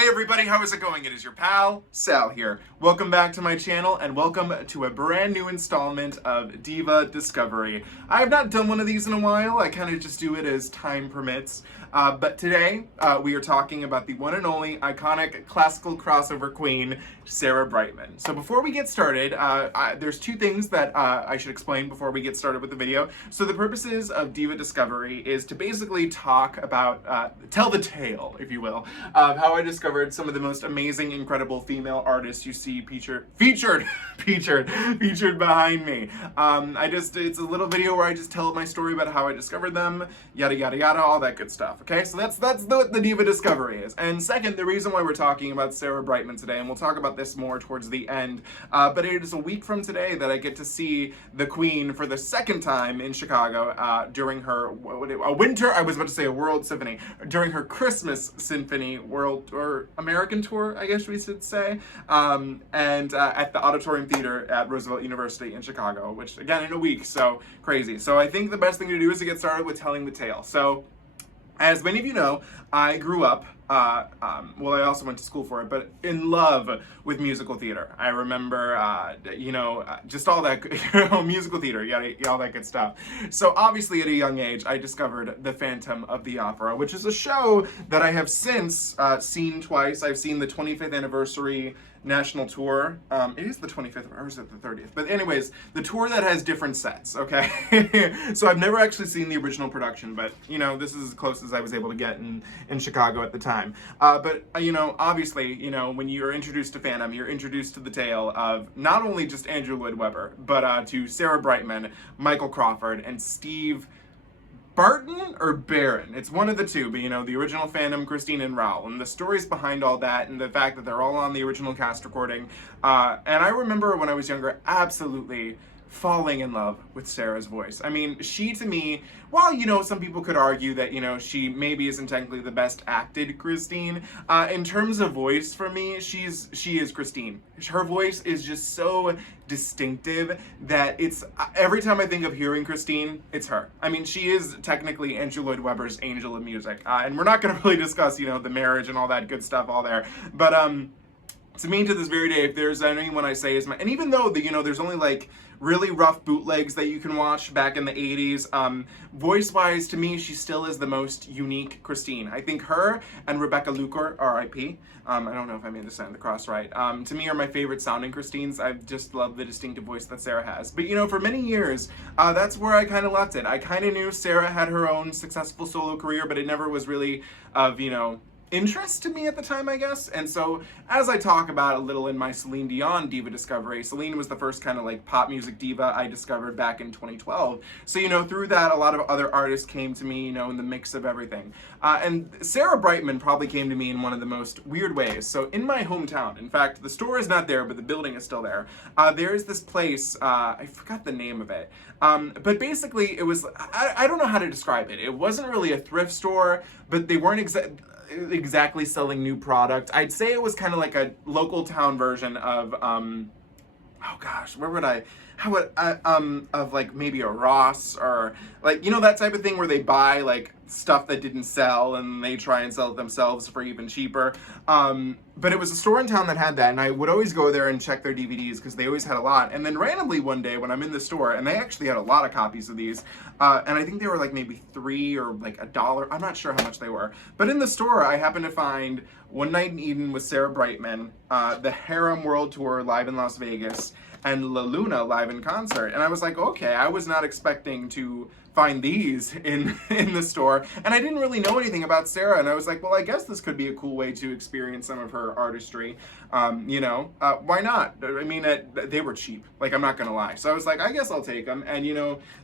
Hey everybody, how is it going? It is your pal, Sal here. Welcome back to my channel and welcome to a brand new installment of Diva Discovery. I have not done one of these in a while, I kind of just do it as time permits. But today, we are talking about the one and only iconic classical crossover queen, Sarah Brightman. So before we get started, there's two things that I should explain before we get started with the video. So the purposes of Diva Discovery is to basically talk about, tell the tale, if you will, of how I discovered some of the most amazing, incredible female artists you see featured behind me. It's a little video where I just tell my story about how I discovered them, yada yada yada, all that good stuff. Okay, so that's what the Diva Discovery is. And second, the reason why we're talking about Sarah Brightman today, and we'll talk about this more towards the end, but it is a week from today that I get to see the Queen for the second time in Chicago during her a World Symphony, during her Christmas Symphony World or American tour, I guess we should say, and at the Auditorium Theater at Roosevelt University in Chicago, which again in a week, so crazy. So I think the best thing to do is to get started with telling the tale. So, as many of you know, I grew up, I also went to school for it, but in love with musical theater. I remember, just all that, musical theater, all that good stuff. So obviously at a young age, I discovered The Phantom of the Opera, which is a show that I have since seen twice. I've seen the 25th anniversary national tour. It is the 25th, or is it the 30th? But anyways, the tour that has different sets, okay? So I've never actually seen the original production, but, this is as close as I was able to get in Chicago at the time. But obviously, when you're introduced to Phantom, you're introduced to the tale of not only just Andrew Lloyd Webber, but to Sarah Brightman, Michael Crawford, and Steve Barton or Barron. It's one of the two, but the original Phantom, Christine and Raoul, and the stories behind all that, and the fact that they're all on the original cast recording. And I remember when I was younger, absolutely falling in love with Sarah's voice. I mean, she to me, while some people could argue that she maybe isn't technically the best acted Christine, in terms of voice for me, she is Christine. Her voice is just so distinctive that it's every time I think of hearing Christine, it's her. I mean, she is technically Andrew Lloyd Webber's angel of music, and we're not going to really discuss the marriage and all that good stuff all there, but to me, to this very day, if there's anyone I say is my, and even though there's only like really rough bootlegs that you can watch back in the 80s, voice-wise, to me, she still is the most unique Christine. I think her and Rebecca Lucor, R.I.P., I don't know if I made the sign of the cross right, to me are my favorite sounding Christines. I just love the distinctive voice that Sarah has. But for many years, that's where I kind of left it. I kind of knew Sarah had her own successful solo career, but it never was really of, interest to me at the time, I guess. And so as I talk about a little in my Celine Dion Diva Discovery, Celine was the first kind of like pop music diva I discovered back in 2012. So through that, a lot of other artists came to me, in the mix of everything. And Sarah Brightman probably came to me in one of the most weird ways. So in my hometown, in fact, the store is not there, but the building is still there. There's this place, I forgot the name of it. But basically it was, I don't know how to describe it. It wasn't really a thrift store, but they weren't exactly selling new product. I'd say it was kind of like a local town version of of like maybe a Ross or like that type of thing where they buy like stuff that didn't sell and they try and sell it themselves for even cheaper. But it was a store in town that had that, and I would always go there and check their DVDs because they always had a lot. And then randomly one day when I'm in the store, and they actually had a lot of copies of these, and I think they were like maybe $3 or like $1. I'm not sure how much they were. But in the store, I happened to find One Night in Eden with Sarah Brightman, the Harem World Tour live in Las Vegas, and La Luna live in concert. And I was like, okay, I was not expecting to find these in the store, and I didn't really know anything about Sarah, and I was like, well, I guess this could be a cool way to experience some of her artistry. Why not? I mean, they were cheap, like, I'm not gonna lie. So I was like, I guess I'll take them, and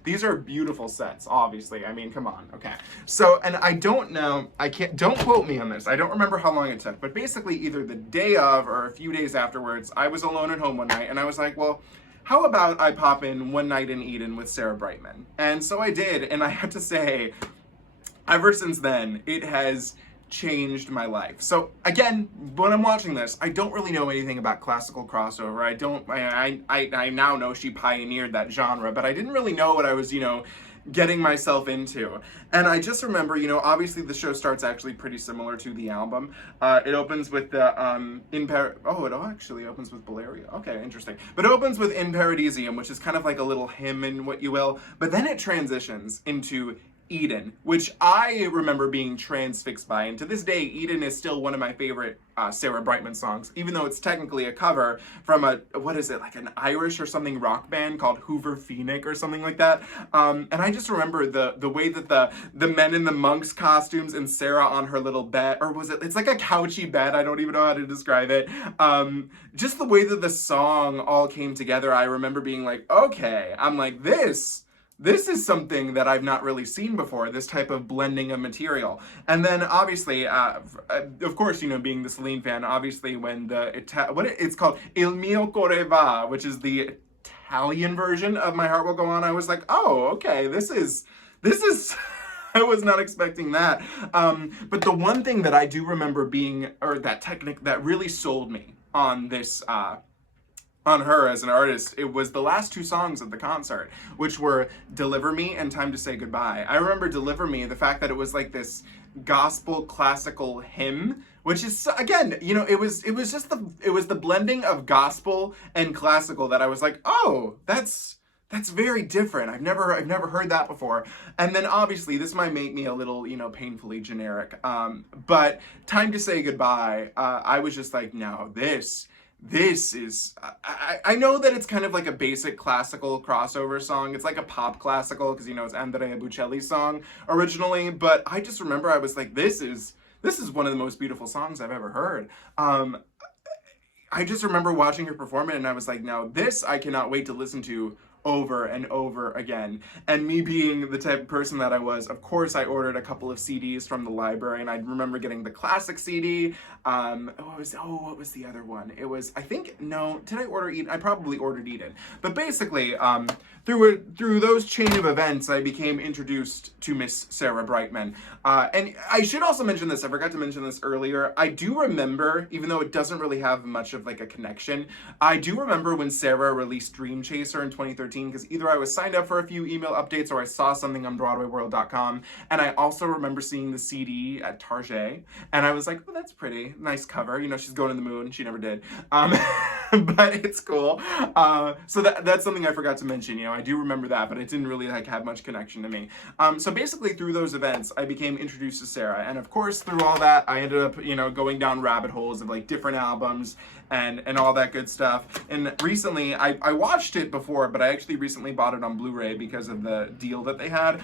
these are beautiful sets, obviously. I mean, come on, okay. So, and I don't know, don't quote me on this, I don't remember how long it took, but basically either the day of or a few days afterwards, I was alone at home one night, and I was like, well, how about I pop in One Night in Eden with Sarah Brightman? And so I did, and I have to say, ever since then, it has changed my life. So again, when I'm watching this, I don't really know anything about classical crossover. I now know she pioneered that genre, but I didn't really know what I was, getting myself into. And I just remember, you know, obviously the show starts actually pretty similar to the album. It opens with the it actually opens with Valeria. Okay, interesting. But it opens with In Paradisium, which is kind of like a little hymn and what you will. But then it transitions into Eden, which I remember being transfixed by. And to this day, Eden is still one of my favorite Sarah Brightman songs, even though it's technically a cover from like an Irish or something rock band called Hoover Phoenix or something like that. And I just remember the way that the men in the monks costumes and Sarah on her little bed, or it's like a couchy bed, I don't even know how to describe it. Just the way that the song all came together, I remember being like, okay, I'm like, this is something that I've not really seen before, this type of blending of material. And then obviously, of course, you know, being the Celine fan, obviously when it's called Il mio core va, which is the Italian version of My Heart Will Go On, I was like, oh, okay, this is, I was not expecting that. But the one thing that I do remember that really sold me on this, on her as an artist, it was the last two songs of the concert, which were Deliver Me and Time to Say Goodbye. I remember Deliver Me, the fact that it was like this gospel classical hymn, which is, again, you know, it was the blending of gospel and classical that I was like, oh, that's very different. I've never heard that before. And then obviously this might make me a little, you know, painfully generic. But Time to Say Goodbye, I was just like, no, this is, I know that it's kind of like a basic classical crossover song. It's like a pop classical because, you know, it's Andrea Bocelli's song originally. But I just remember I was like, this is one of the most beautiful songs I've ever heard. I just remember watching her perform it and I was like, now this I cannot wait to listen to over and over again. And me being the type of person that I was, of course I ordered a couple of CDs from the library, and I remember getting the classic CD. What was the other one? It was, did I order Eden? I probably ordered Eden. But basically, through those chain of events, I became introduced to Miss Sarah Brightman. And I should also mention this, I forgot to mention this earlier, I do remember, even though it doesn't really have much of like a connection, I do remember when Sarah released Dream Chaser in 2013, because either I was signed up for a few email updates or I saw something on BroadwayWorld.com, and I also remember seeing the CD at Target, and I was like, oh, that's pretty, nice cover, you know, she's going to the moon, she never did, but it's cool. So that's something I forgot to mention, you know, I do remember that, but it didn't really like have much connection to me. So basically through those events, I became introduced to Sarah, and of course through all that, I ended up, you know, going down rabbit holes of like different albums and all that good stuff. And recently, I watched it before, but I actually recently bought it on Blu-ray because of the deal that they had.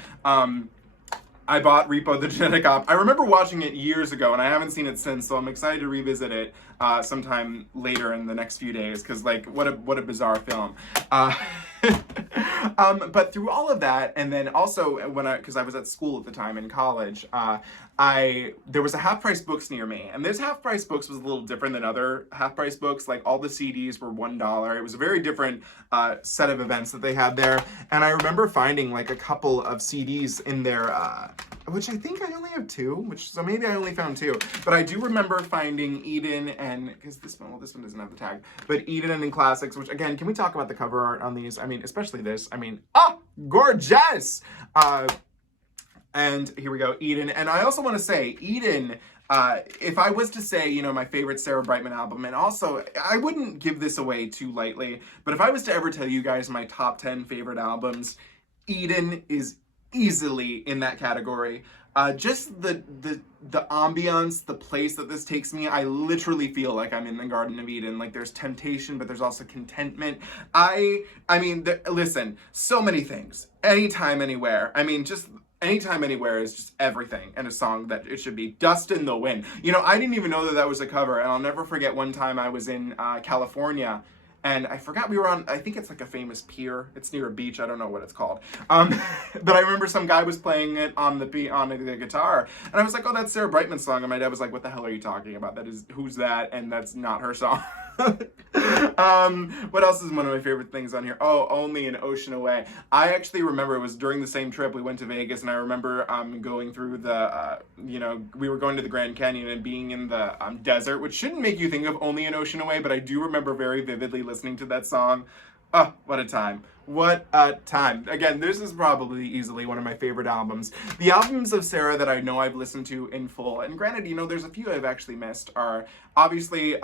I bought Repo the Genetic Op. I remember watching it years ago, and I haven't seen it since, so I'm excited to revisit it sometime later in the next few days, because like, what a bizarre film. But through all of that, and then also because I was at school at the time in college, there was a Half Price Books near me, and this Half Price Books was a little different than other Half Price Books. Like all the CDs were $1. It was a very different set of events that they had there, and I remember finding like a couple of CDs in there, which I think I only have two, so maybe I only found two, but I do remember finding Eden and, because this one doesn't have the tag, but Eden and Classics, which again, can we talk about the cover art on these? I mean, especially this, gorgeous! And here we go, Eden. And I also want to say, Eden, if I was to say, you know, my favorite Sarah Brightman album, and also, I wouldn't give this away too lightly, but if I was to ever tell you guys my top 10 favorite albums, Eden is easily in that category. Just the ambiance, the place that this takes me, I literally feel like I'm in the Garden of Eden. Like there's temptation, but there's also contentment. Listen, so many things. Anytime, anywhere. I mean, just Anytime, Anywhere is just everything in a song that it should be. Dust in the Wind. You know, I didn't even know that was a cover, and I'll never forget one time I was in California, and I forgot we were on, I think it's like a famous pier. It's near a beach. I don't know what it's called. But I remember some guy was playing it on the guitar. And I was like, oh, that's Sarah Brightman's song. And my dad was like, what the hell are you talking about? Who's that? And that's not her song. What else is one of my favorite things on here? Oh, Only an Ocean Away. I actually remember it was during the same trip we went to Vegas, and I remember going through the, we were going to the Grand Canyon and being in the desert, which shouldn't make you think of Only an Ocean Away, but I do remember very vividly listening to that song. Oh, what a time. What a time. Again, this is probably easily one of my favorite albums. The albums of Sarah that I know I've listened to in full, and granted, you know, there's a few I've actually missed, are obviously,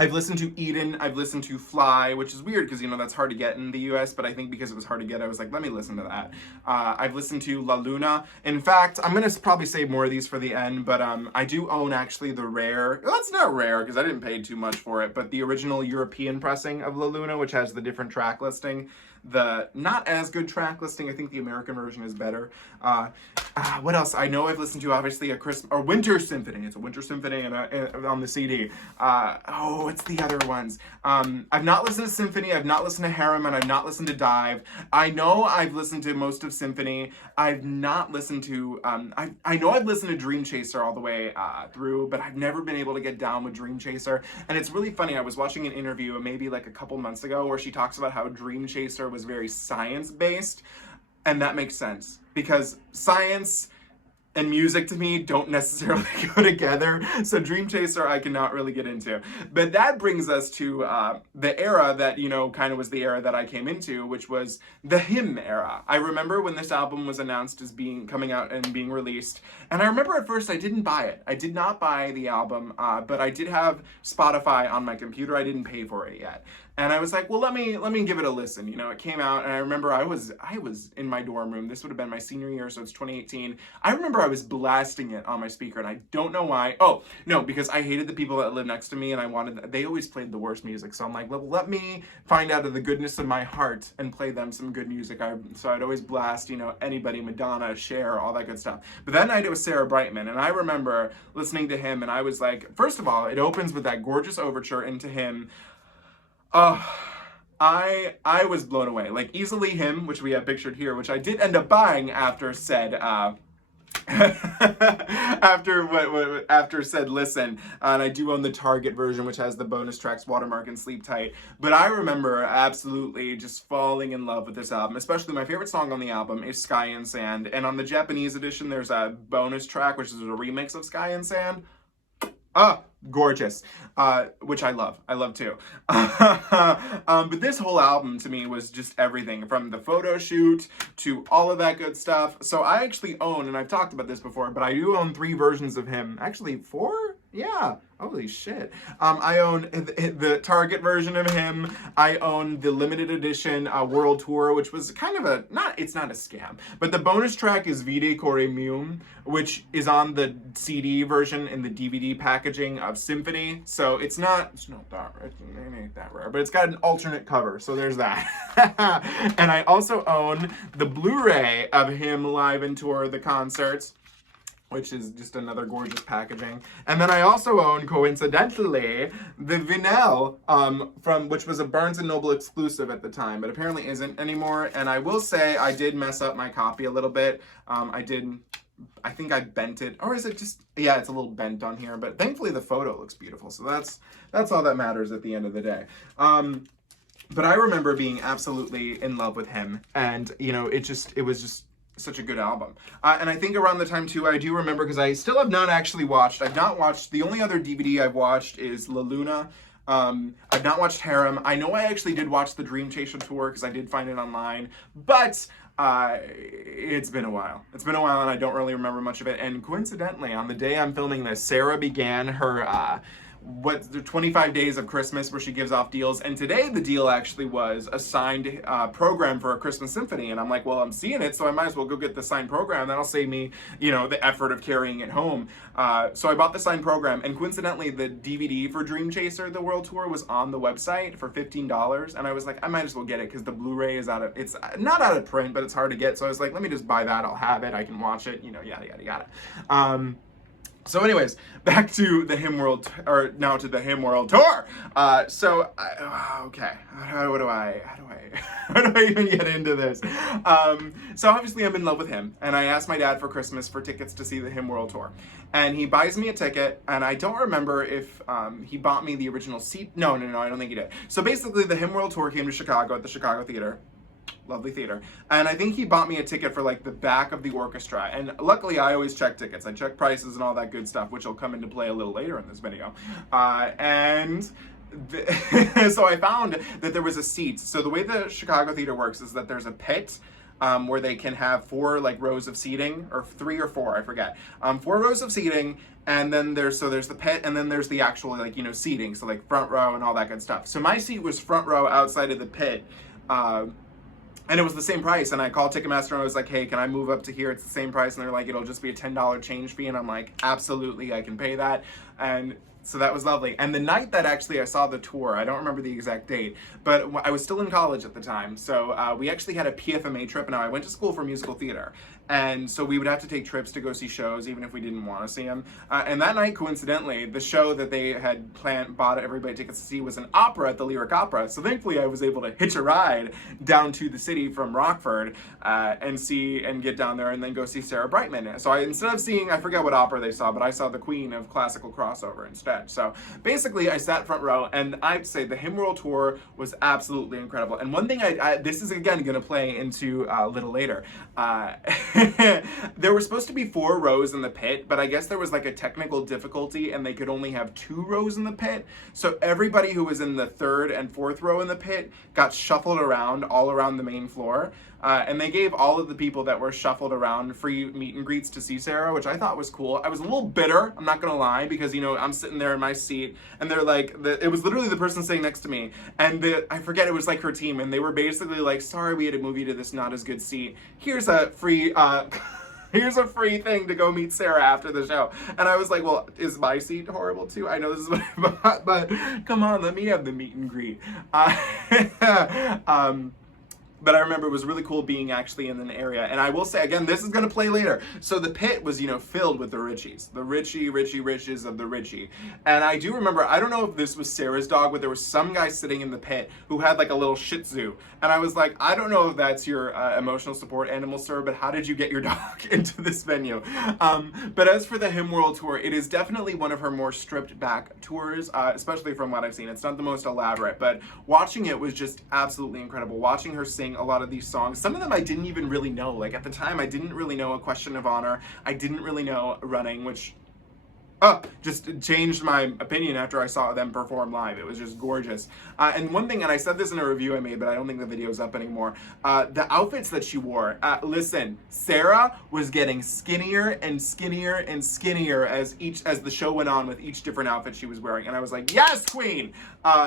I've listened to Eden, I've listened to Fly, which is weird because, you know, that's hard to get in the US, but I think because it was hard to get, I was like, let me listen to that. I've listened to La Luna. In fact, I'm going to probably save more of these for the end, but I do own actually the rare, well, it's not rare because I didn't pay too much for it, but the original European pressing of La Luna, which has the different track listing. The not as good track listing, I think the American version is better. What else? I know I've listened to, obviously, a Winter Symphony. It's a Winter Symphony on the CD. What's the other ones? I've not listened to Symphony, I've not listened to Harem, and I've not listened to Dive. I know I've listened to most of Symphony. I've not listened to, I know I've listened to Dream Chaser all the way through, but I've never been able to get down with Dream Chaser. And it's really funny, I was watching an interview maybe like a couple months ago where she talks about how Dream Chaser was very science-based, and that makes sense because science and music to me don't necessarily go together, so Dream Chaser I cannot really get into. But that brings us to the era that, you know, kind of was the era that I came into, which was the hymn era. I remember when this album was announced as coming out and being released, and I remember at first I didn't buy it. I did not buy the album, but I did have Spotify on my computer. I didn't pay for it yet. And I was like, well, let me give it a listen. You know, it came out, and I remember I was in my dorm room. This would have been my senior year, so it's 2018. I remember I was blasting it on my speaker, and I don't know why. Oh, no, because I hated the people that lived next to me, and they always played the worst music. So I'm like, let me find out of the goodness of my heart and play them some good music. So I'd always blast, you know, anybody, Madonna, Cher, all that good stuff. But that night it was Sarah Brightman, and I remember listening to him, and I was like, first of all, it opens with that gorgeous overture into Him. I was blown away. Like, easily Him, which we have pictured here, which I did end up buying after said after said listen, and I do own the Target version, which has the bonus tracks Watermark and Sleep Tight. But I remember absolutely just falling in love with this album. Especially my favorite song on the album is Sky and Sand, and on the Japanese edition there's a bonus track which is a remix of Sky and Sand. Gorgeous, which I love too. But this whole album to me was just everything, from the photo shoot to all of that good stuff. So I actually own, and I've talked about this before, but I do own 3 versions of Him. Actually 4? Yeah, holy shit. I own the Target version of Him. I own the limited edition World Tour, which was kind of it's not a scam, but the bonus track is Vide Core Meum, which is on the CD version in the DVD packaging of Symphony. So it's not that rare, it ain't that rare, but it's got an alternate cover, so there's that. And I also own the Blu-ray of Him live and tour the concerts, which is just another gorgeous packaging. And then I also own, coincidentally, the vinyl, which was a Barnes & Noble exclusive at the time, but apparently isn't anymore. And I will say I did mess up my copy a little bit. I think I bent it, or is it just, yeah, it's a little bent on here, but thankfully the photo looks beautiful. So that's all that matters at the end of the day. But I remember being absolutely in love with Him, and, you know, it was just such a good album. And I think around the time too, I do remember, because I still have not actually watched, the only other DVD I've watched is La Luna. I've not watched Harem. I know I actually did watch the Dream Chaser tour because I did find it online, but it's been a while. It's been a while and I don't really remember much of it. And coincidentally, on the day I'm filming this, Sarah began her the 25 days of Christmas where she gives off deals, and today the deal actually was a signed program for A Christmas Symphony, and I'm like, well, I'm seeing it, so I might as well go get the signed program. That'll save me, you know, the effort of carrying it home. So I bought the signed program, and coincidentally the DVD for Dream Chaser, the World Tour, was on the website for $15, and I was like, I might as well get it because the Blu-ray is it's not out of print, but it's hard to get, so I was like, let me just buy that, I'll have it, I can watch it, you know, yada yada yada. So anyways, back to the Hymn World, or now to the Hymn World Tour. Okay, how do I even get into this? So obviously I'm in love with Him, and I asked my dad for Christmas for tickets to see the Hymn World Tour. And he buys me a ticket, and I don't remember if he bought me the original seat. No, I don't think he did. So basically the Hymn World Tour came to Chicago at the Chicago Theater. Lovely theater. And I think he bought me a ticket for like the back of the orchestra. And luckily I always check tickets. I check prices and all that good stuff, which will come into play a little later in this video. And so I found that there was a seat. So the way the Chicago Theater works is that there's a pit where they can have 4 like rows of seating, or 3 or 4, I forget. 4 rows of seating, and then there's the pit, and then there's the actual like, you know, seating, so like front row and all that good stuff. So my seat was front row outside of the pit. And it was the same price, and I called Ticketmaster and I was like, hey, can I move up to here? It's the same price. And they're like, it'll just be a $10 change fee. And I'm like, absolutely, I can pay that. And so that was lovely. And the night that actually I saw the tour, I don't remember the exact date, but I was still in college at the time. So we actually had a PFMA trip. Now I went to school for musical theater. And so we would have to take trips to go see shows, even if we didn't want to see them. And that night, coincidentally, the show that they had bought everybody tickets to see was an opera at the Lyric Opera. So thankfully, I was able to hitch a ride down to the city from Rockford and get down there and then go see Sarah Brightman. So instead of seeing, I forget what opera they saw, but I saw the Queen of Classical Crossover instead. So basically, I sat front row, and I'd say the Hymn World Tour was absolutely incredible. And one thing this is again going to play into a little later. There were supposed to be 4 rows in the pit, but I guess there was like a technical difficulty and they could only have 2 rows in the pit. So everybody who was in the 3rd and 4th row in the pit got shuffled around all around the main floor. And they gave all of the people that were shuffled around free meet and greets to see Sarah, which I thought was cool. I was a little bitter, I'm not gonna lie, because, you know, I'm sitting there in my seat and they're like, it was literally the person sitting next to me, and I forget, it was like her team, and they were basically like, sorry, we had to move you to this not as good seat. Here's a free, here's a free thing to go meet Sarah after the show. And I was like, well, is my seat horrible too? I know this is what I bought, but come on, let me have the meet and greet. But I remember it was really cool being actually in an area. And I will say, again, this is going to play later. So the pit was, you know, filled with the Richies. The Richies of the Richie. And I do remember, I don't know if this was Sarah's dog, but there was some guy sitting in the pit who had like a little Shih Tzu. And I was like, I don't know if that's your emotional support animal, sir, but how did you get your dog into this venue? But as for the Hymn World Tour, it is definitely one of her more stripped back tours, especially from what I've seen. It's not the most elaborate, but watching it was just absolutely incredible. Watching her sing a lot of these songs. Some of them I didn't even really know. Like at the time, I didn't really know A Question of Honor. I didn't really know Running, which just changed my opinion after I saw them perform live. It was just gorgeous. And one thing, and I said this in a review I made, but I don't think the video's up anymore, the outfits that she wore. Listen, Sarah was getting skinnier and skinnier and skinnier as the show went on with each different outfit she was wearing. And I was like, yes, queen!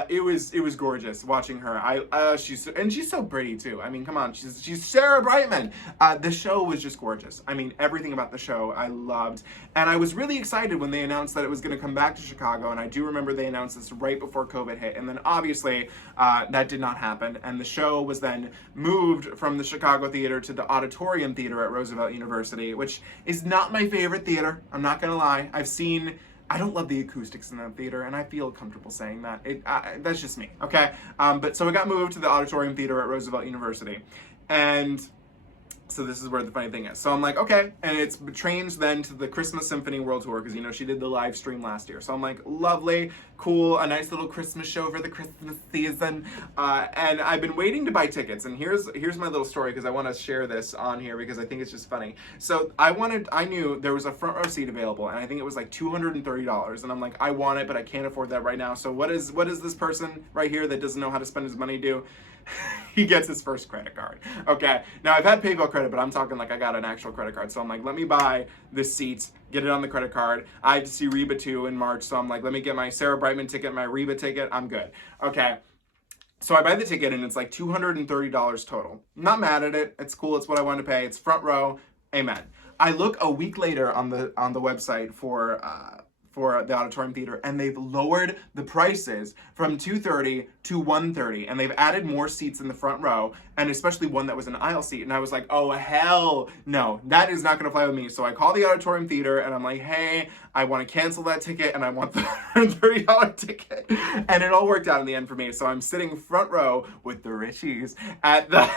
It was gorgeous watching her. She's so pretty too. I mean, come on, she's Sarah Brightman. The show was just gorgeous. I mean, everything about the show I loved. And I was really excited when they announced that it was going to come back to Chicago, and I do remember they announced this right before COVID hit, and then obviously that did not happen, and the show was then moved from the Chicago Theater to the Auditorium Theater at Roosevelt University, which is not my favorite theater, I'm not going to lie. I don't love the acoustics in that theater, and I feel comfortable saying that. That's just me, okay? But so it got moved to the Auditorium Theater at Roosevelt University, and so this is where the funny thing is. So I'm like, okay, and it's changed then to the Christmas Symphony World Tour, because, you know, she did the live stream last year. So I'm like, lovely, cool, a nice little Christmas show for the Christmas season. And I've been waiting to buy tickets, and here's my little story, because I want to share this on here because I think it's just funny. So I knew there was a front row seat available, and I think it was like $230, and I'm like, I want it, but I can't afford that right now. So what does this person right here that doesn't know how to spend his money do? He gets his first credit card. Okay, now I've had PayPal credit, but I'm talking like I got an actual credit card. So I'm like, let me buy the seats, get it on the credit card. I had to see Reba 2 in March, so I'm like, let me get my Sarah Brightman ticket, my Reba ticket, I'm good. Okay, so I buy the ticket and it's like $230 total. Not mad at it, it's cool, it's what I wanted to pay, it's front row, amen. I look a week later on the website for the Auditorium Theater, and they've lowered the prices from $230 to $130, and they've added more seats in the front row, and especially one that was an aisle seat, and I was like, oh hell no, that is not gonna fly with me. So I call the Auditorium Theater and I'm like, hey, I want to cancel that ticket and I want the $130 ticket, and it all worked out in the end for me. So I'm sitting front row with the Richies at the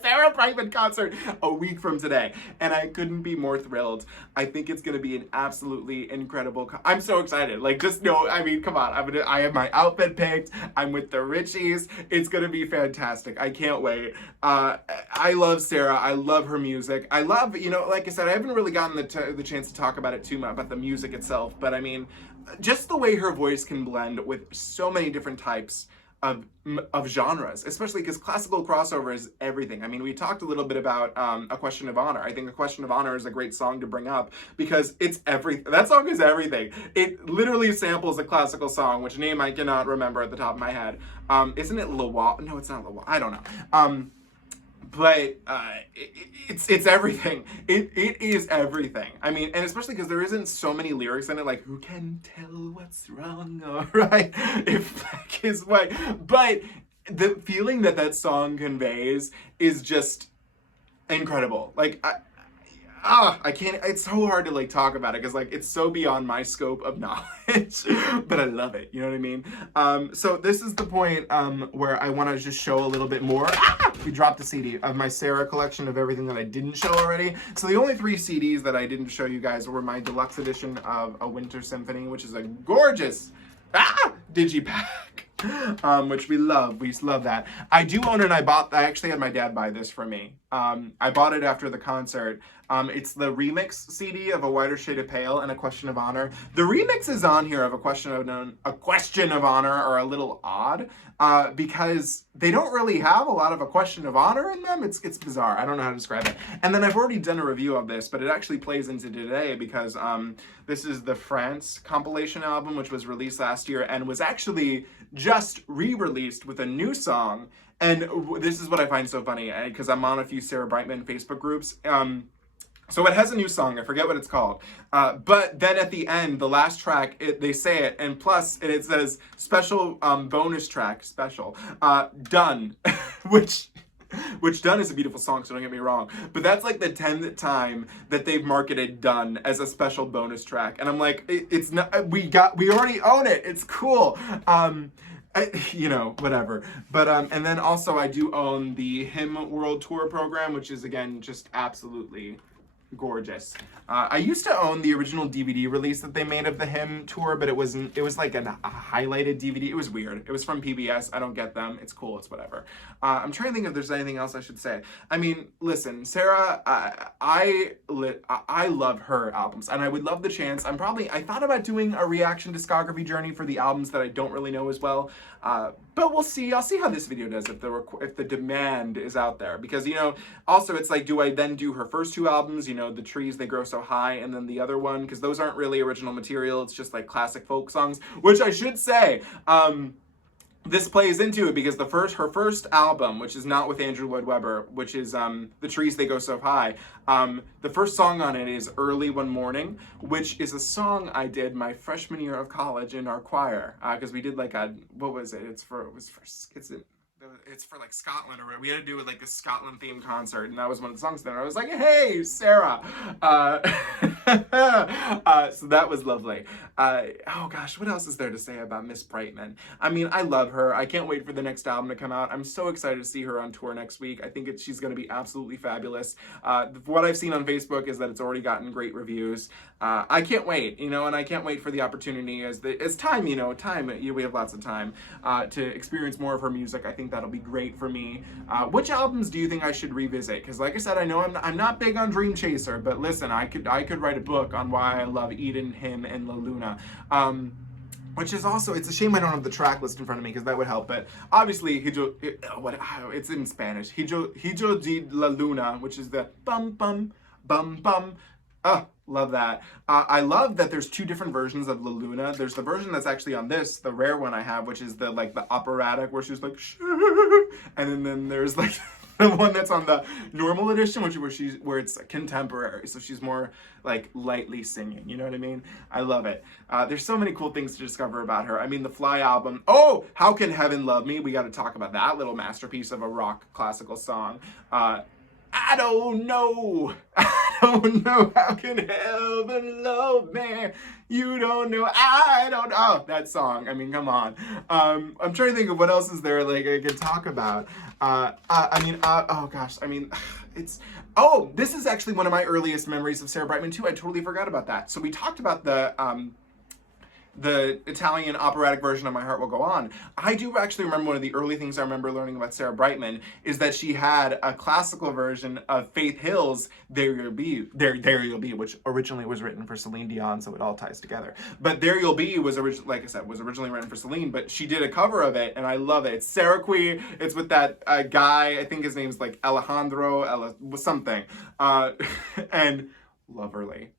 Sarah Brightman concert a week from today, and I couldn't be more thrilled. I think it's going to be an absolutely incredible I'm so excited. Like, just know, I mean, come on, I have my outfit picked, I'm with the Richies, it's going to be fantastic. I can't wait. I love Sarah, I love her music, I love, you know, like I said, I haven't really gotten the chance to talk about it too much, about the music itself, but I mean, just the way her voice can blend with so many different types of genres, especially because classical crossover is everything. I mean, we talked a little bit about A Question of Honor. I think A Question of Honor is a great song to bring up because it's everything. That song is everything. It literally samples a classical song, which name I cannot remember at the top of my head. Isn't it Lawa? No, it's not Lawa. I don't know. But it's everything. It is everything. I mean, and especially because there isn't so many lyrics in it, like, who can tell what's wrong or right if black is white. But the feeling that that song conveys is just incredible. Like, I can't, it's so hard to like talk about it because like it's so beyond my scope of knowledge, but I love it, you know what I mean? So this is the point where I want to just show a little bit more. We dropped a CD of my Sarah collection of everything that I didn't show already. So the only 3 CDs that I didn't show you guys were my deluxe edition of A Winter Symphony, which is a gorgeous digipack. Which we love. We love that. I do own it. I actually had my dad buy this for me. I bought it after the concert. It's the remix CD of A Whiter Shade of Pale and A Question of Honor. The remixes on here of A Question of Honor are a little odd because they don't really have a lot of A Question of Honor in them. It's bizarre. I don't know how to describe it. And then I've already done a review of this, but it actually plays into today because this is the France compilation album, which was released last year and was actually just re-released with a new song. And this is what I find so funny because I'm on a few Sarah Brightman Facebook groups. So it has a new song. I forget what it's called. But then at the end, the last track, they say it, and plus it says special bonus track, special, done, which Done is a beautiful song, so don't get me wrong. But that's like the 10th time that they've marketed Done as a special bonus track. And I'm like, it's not, we already own it. It's cool. You know, whatever. But, and then also I do own the Hymn World Tour program, which is again, just absolutely gorgeous. I used to own the original DVD release that they made of the Hymn tour, but it was like a highlighted DVD. It was weird. It was from PBS. I don't get them. It's cool. It's whatever. I'm trying to think if there's anything else I should say. I mean, listen, Sarah, I love her albums, and I would love the chance. I thought about doing a reaction discography journey for the albums that I don't really know as well. But we'll see. I'll see how this video does if the demand is out there. Because, you know, also it's like, do I then do her first 2 albums, you know, The Trees They Grow So High, and then the other one? Because those aren't really original material. It's just like classic folk songs, which I should say, this plays into it because her first album, which is not with Andrew Lloyd Webber, which is The Trees They Go So High, the first song on it is Early One Morning, which is a song I did my freshman year of college in our choir, because we did like what was it? It's for like Scotland, or we had to do like a Scotland themed concert, and that was one of the songs there. I was like, hey, Sarah. So that was lovely. Oh gosh, what else is there to say about Miss Brightman? I mean, I love her. I can't wait for the next album to come out. I'm so excited to see her on tour next week. I think she's going to be absolutely fabulous. What I've seen on Facebook is that it's already gotten great reviews. I can't wait, you know, and I can't wait for the opportunity as time, you know, we have lots of time to experience more of her music. I think that'll be great for me. Which albums do you think I should revisit? Because like I said, I know I'm not big on Dream Chaser, but listen, I could write a book on why I love Eden, him, and La Luna. Which is also, it's a shame I don't have the track list in front of me because that would help, but obviously, it's in Spanish. Hijo de la Luna, which is the bum bum bum bum. Oh, love that. I love that there's 2 different versions of La Luna. There's the version that's actually on this, the rare one I have, which is the operatic where she's like, and then there's like the one that's on the normal edition, where it's contemporary, so she's more like lightly singing. You know what I mean? I love it. There's so many cool things to discover about her. I mean, the Fly album. Oh, How Can Heaven Love Me? We got to talk about that little masterpiece of a rock classical song. I don't know. I don't know. How can heaven love me? You don't know. I don't know. Oh, that song. I mean, come on. I'm trying to think of what else is there like I could talk about. Oh gosh. I mean, this is actually one of my earliest memories of Sarah Brightman too. I totally forgot about that. So we talked about the the Italian operatic version of My Heart Will Go On. I do actually remember one of the early things I remember learning about Sarah Brightman is that she had a classical version of Faith Hill's There You'll Be, There You'll Be, which originally was written for Celine Dion, so it all ties together. But There You'll Be was like I said, was originally written for Celine, but she did a cover of it, and I love it. It's Sarah Qui, it's with that guy, I think his name's like Alejandro, something. And love early.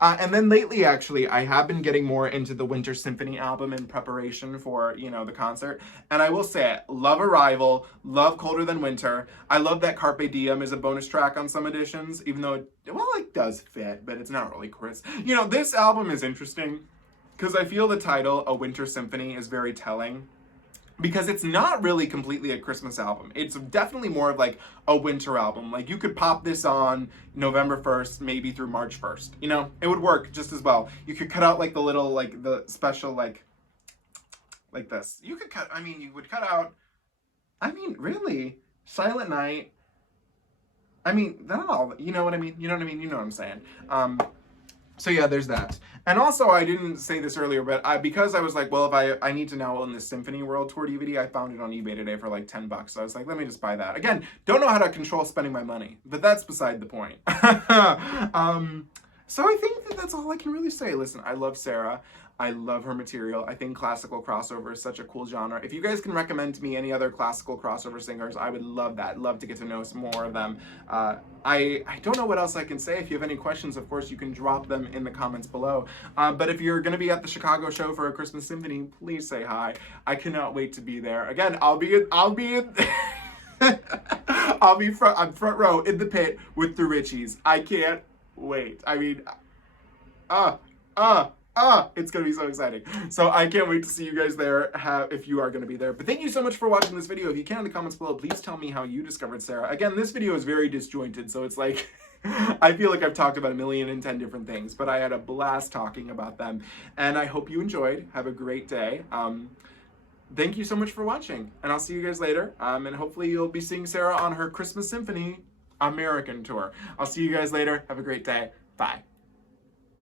And then lately, actually, I have been getting more into the Winter Symphony album in preparation for, you know, the concert. And I will say, love Arrival, love Colder Than Winter. I love that Carpe Diem is a bonus track on some editions, even though it does fit, but it's not really Chris. You know, this album is interesting because I feel the title, A Winter Symphony, is very telling. Because it's not really completely a Christmas album. It's definitely more of like a winter album. Like you could pop this on November 1st, maybe through March 1st. You know, it would work just as well. You could cut out like the little, like the special, like this. You could cut, you would cut out, really, Silent Night. Not all, you know what I mean? You know what I mean? You know what I'm saying. So yeah, there's that. And also, I didn't say this earlier, but because I was like, well, if I need to now own the Symphony World Tour DVD, I found it on eBay today for like $10. So I was like, let me just buy that. Again, don't know how to control spending my money, but that's beside the point. So I think that's all I can really say. Listen, I love Sarah. I love her material. I think classical crossover is such a cool genre. If you guys can recommend to me any other classical crossover singers, I would love that. I'd love to get to know some more of them. I don't know what else I can say. If you have any questions, of course, you can drop them in the comments below. But if you're going to be at the Chicago show for A Christmas Symphony, please say hi. I cannot wait to be there. Again, I'll be front row in the pit with the Richies. I can't wait. It's going to be so exciting. So I can't wait to see you guys there if you are going to be there. But thank you so much for watching this video. If you can, in the comments below, please tell me how you discovered Sarah. Again, this video is very disjointed, so it's like, I feel like I've talked about 1,010 different things, but I had a blast talking about them. And I hope you enjoyed. Have a great day. Thank you so much for watching, and I'll see you guys later. And hopefully you'll be seeing Sarah on her Christmas Symphony American tour. I'll see you guys later. Have a great day. Bye.